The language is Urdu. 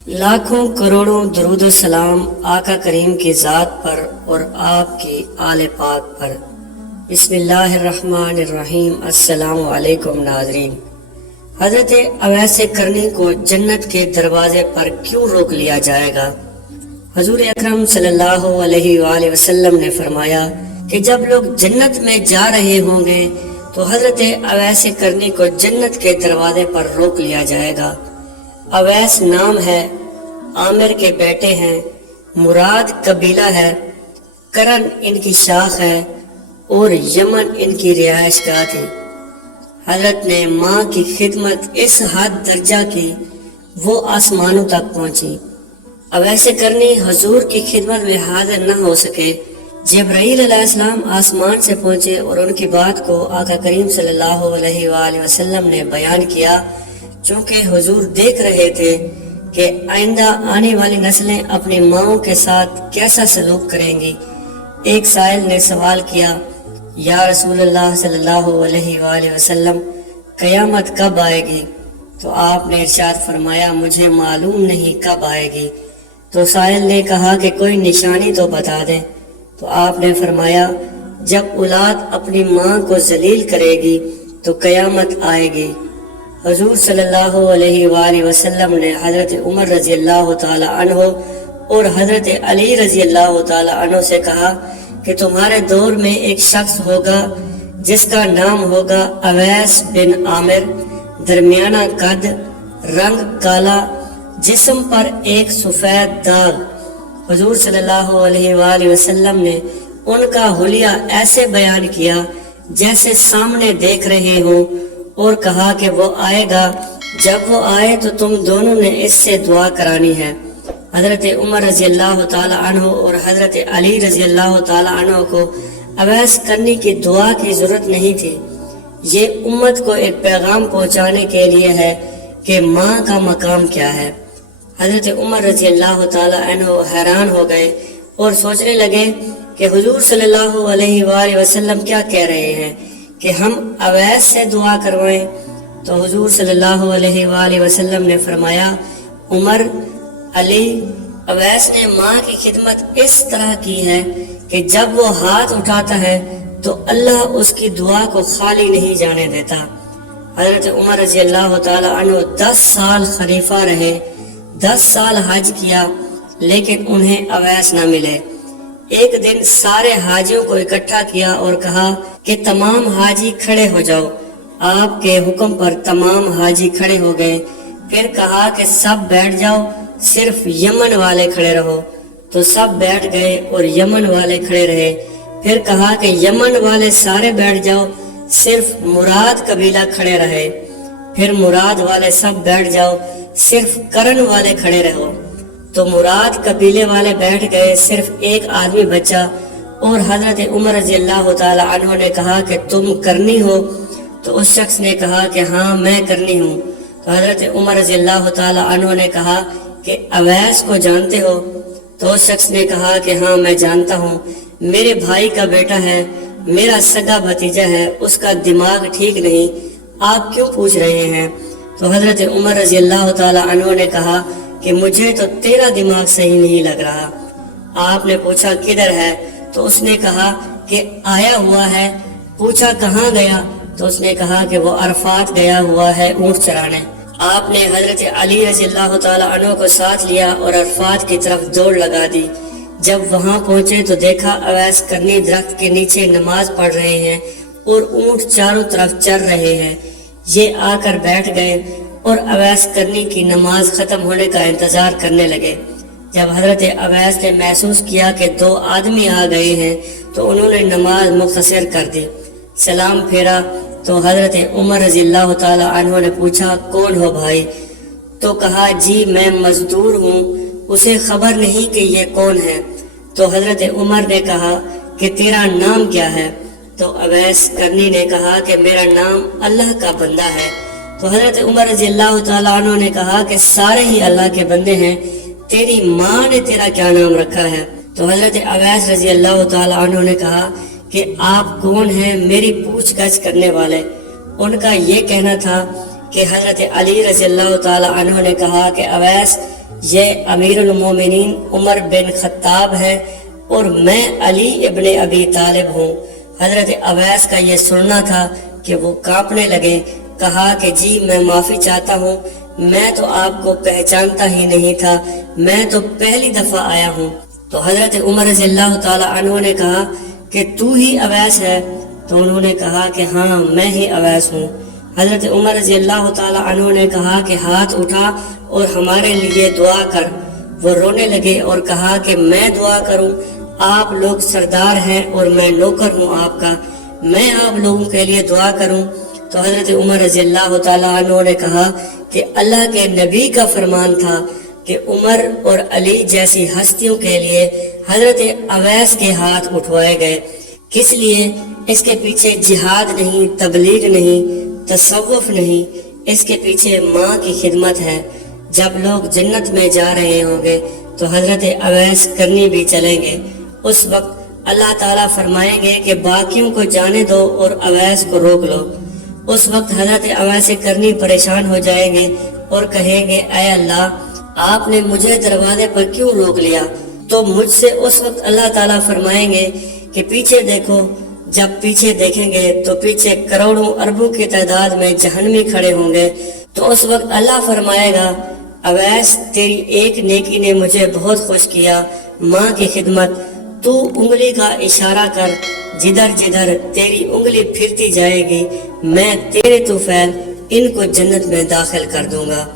لاکھوں کروڑوں درود و سلام آقا کریم کی ذات پر اور آپ کی آل پاک پر۔ بسم اللہ الرحمن الرحیم۔ السلام علیکم ناظرین۔ حضرت اویس کرنی کو جنت کے دروازے پر کیوں روک لیا جائے گا؟ حضور اکرم صلی اللہ علیہ وآلہ وسلم نے فرمایا کہ جب لوگ جنت میں جا رہے ہوں گے تو حضرت اویس کرنی کو جنت کے دروازے پر روک لیا جائے گا۔ اویس نام ہے، عامر کے بیٹے ہیں، مراد قبیلہ ہے، کرن ان کی شاخ ہے اور یمن ان کی رہائش گاہ تھی۔ حضرت نے ماں کی خدمت اس حد درجہ کی وہ آسمانوں تک پہنچی۔ اویس کرنی حضور کی خدمت میں حاضر نہ ہو سکے۔ جبرائیل علیہ السلام آسمان سے پہنچے اور ان کی بات کو آقا کریم صلی اللہ علیہ وآلہ وسلم نے بیان کیا، چونکہ حضور دیکھ رہے تھے کہ آئندہ آنے والی نسلیں اپنی ماؤں کے ساتھ کیسا سلوک کریں گی۔ ایک سائل نے سوال کیا، یا رسول اللہ صلی اللہ علیہ وآلہ وسلم، قیامت کب آئے گی؟ تو آپ نے ارشاد فرمایا، مجھے معلوم نہیں کب آئے گی۔ تو سائل نے کہا کہ کوئی نشانی تو بتا دیں۔ تو آپ نے فرمایا، جب اولاد اپنی ماں کو ذلیل کرے گی تو قیامت آئے گی۔ حضور صلی اللہ علیہ وآلہ وسلم نے حضرت عمر رضی اللہ تعالی عنہ اور حضرت علی رضی اللہ تعالی عنہ سے کہا کہ تمہارے دور میں ایک شخص ہوگا جس کا نام ہوگا اویس بن عامر، درمیانہ قد، رنگ کالا، جسم پر ایک سفید داغ۔ حضور صلی اللہ علیہ وآلہ وسلم نے ان کا حلیہ ایسے بیان کیا جیسے سامنے دیکھ رہے ہوں، اور کہا کہ وہ آئے گا، جب وہ آئے تو تم دونوں نے اس سے دعا کرانی ہے۔ حضرت عمر رضی اللہ تعالی عنہ اور حضرت علی رضی اللہ تعالی عنہ کو اویس کرنی کی دعا کی ضرورت نہیں تھی۔ یہ امت کو ایک پیغام پہنچانے کے لیے ہے کہ ماں کا مقام کیا ہے۔ حضرت عمر رضی اللہ تعالی عنہ حیران ہو گئے اور سوچنے لگے کہ حضور صلی اللہ علیہ وآلہ وسلم کیا کہہ رہے ہیں کہ ہم اویس سے دعا کروائیں۔ تو حضور صلی اللہ علیہ وآلہ وسلم نے فرمایا، عمر، علی، اویس نے ماں کی خدمت اس طرح کی ہے کہ جب وہ ہاتھ اٹھاتا ہے تو اللہ اس کی دعا کو خالی نہیں جانے دیتا۔ حضرت عمر رضی اللہ تعالی عنہ 10 سال خلیفہ رہے، 10 سال حج کیا، لیکن انہیں اویس نہ ملے۔ ایک دن سارے حاجیوں کو اکٹھا کیا اور کہا کہ تمام حاجی کھڑے ہو جاؤ۔ آپ کے حکم پر تمام حاجی کھڑے ہو گئے۔ پھر کہا کہ سب بیٹھ جاؤ، صرف یمن والے کھڑے رہو۔ تو سب بیٹھ گئے اور یمن والے کھڑے رہے۔ پھر کہا کہ یمن والے سارے بیٹھ جاؤ، صرف مراد قبیلہ کھڑے رہے۔ پھر مراد والے سب بیٹھ جاؤ، صرف کرن والے کھڑے رہو۔ تو مراد قبیلے والے بیٹھ گئے، صرف ایک آدمی بچا، اور حضرت عمر رضی اللہ تعالی عنہ نے کہا کہ تم کرنی ہو؟ تو اس شخص نے کہا کہ ہاں میں کرنی ہوں۔ تو حضرت عمر رضی اللہ تعالی عنہ نے کہا کہ اویس کو جانتے ہو؟ تو اس شخص نے کہا کہ ہاں میں جانتا ہوں، میرے بھائی کا بیٹا ہے، میرا سگا بھتیجا ہے، اس کا دماغ ٹھیک نہیں، آپ کیوں پوچھ رہے ہیں؟ تو حضرت عمر رضی اللہ تعالی عنہ نے کہا کہ مجھے تو تیرا دماغ صحیح نہیں لگ رہا۔ آپ نے پوچھا کدھر ہے؟ تو اس نے کہا کہ آیا ہوا ہے۔ پوچھا کہاں گیا؟ تو اس نے کہا کہ وہ عرفات گیا ہوا ہے اونٹ چرانے۔ آپ نے حضرت علی رضی اللہ تعالی عنہ کو ساتھ لیا اور عرفات کی طرف دوڑ لگا دی۔ جب وہاں پہنچے تو دیکھا اویس کرنی درخت کے نیچے نماز پڑھ رہے ہیں اور اونٹ چاروں طرف چر رہے ہیں۔ یہ آ کر بیٹھ گئے اور اویس کرنی کی نماز ختم ہونے کا انتظار کرنے لگے۔ جب حضرت اویس نے محسوس کیا کہ 2 آدمی آ گئے ہیں تو انہوں نے نماز مختصر کر دی۔ سلام پھیرا تو حضرت عمر رضی اللہ تعالی عنہ نے پوچھا کون ہو بھائی؟ تو کہا جی میں مزدور ہوں، اسے خبر نہیں کہ یہ کون ہے۔ تو حضرت عمر نے کہا کہ تیرا نام کیا ہے؟ تو اویس کرنی نے کہا کہ میرا نام اللہ کا بندہ ہے۔ تو حضرت عمر رضی اللہ تعالیٰ عنہ نے کہا کہ سارے ہی اللہ کے بندے ہیں، تیری ماں نے تیرا کیا نام رکھا ہے؟ تو حضرت اویس رضی اللہ تعالیٰ عنہ نے کہا کہ آپ کون ہیں میری پوچھ گچھ کرنے والے؟ ان کا یہ کہنا تھا کہ حضرت علی رضی اللہ تعالیٰ عنہ نے کہا کہ اویس یہ امیر المومنین عمر بن خطاب ہے اور میں علی ابن ابی طالب ہوں۔ حضرت اویس کا یہ سننا تھا کہ وہ کانپنے لگے، کہا کہ جی میں معافی چاہتا ہوں، میں تو آپ کو پہچانتا ہی نہیں تھا، میں تو پہلی دفعہ آیا ہوں۔ تو حضرت عمر رضی اللہ تعالی عنہ نے کہا کہ تو ہی اویس ہے؟ تو انہوں نے کہا کہ ہاں میں ہی اویس ہوں۔ حضرت عمر رضی اللہ تعالی عنہ نے کہا کہ ہاتھ اٹھا اور ہمارے لیے دعا کر۔ وہ رونے لگے اور کہا کہ میں دعا کروں؟ آپ لوگ سردار ہیں اور میں نوکر ہوں آپ کا، میں آپ لوگوں کے لیے دعا کروں؟ تو حضرت عمر رضی اللہ تعالی عنہ نے کہا کہ اللہ کے نبی کا فرمان تھا کہ عمر اور علی جیسی ہستیوں کے لیے حضرت اویس کے ہاتھ اٹھوائے گئے۔ کس لیے؟ اس کے پیچھے جہاد نہیں، تبلیغ نہیں، تصوف نہیں، اس کے پیچھے ماں کی خدمت ہے۔ جب لوگ جنت میں جا رہے ہوں گے تو حضرت اویس کرنی بھی چلیں گے، اس وقت اللہ تعالیٰ فرمائیں گے کہ باقیوں کو جانے دو اور اویس کو روک لو۔ اس وقت حضرت اویس کرنی پریشان ہو جائیں گے اور کہیں گے اے اللہ، آپ نے مجھے دروازے پر کیوں روک لیا؟ تو مجھ سے اس وقت اللہ تعالیٰ فرمائیں گے کہ پیچھے دیکھو۔ جب پیچھے دیکھیں گے تو پیچھے کروڑوں اربوں کی تعداد میں جہنمی کھڑے ہوں گے۔ تو اس وقت اللہ فرمائے گا اویس تیری ایک نیکی نے مجھے بہت خوش کیا، ماں کی خدمت، تو انگلی کا اشارہ کر، جدھر جدھر تیری انگلی پھرتی جائے گی میں تیرے طفیل ان کو جنت میں داخل کر دوں گا۔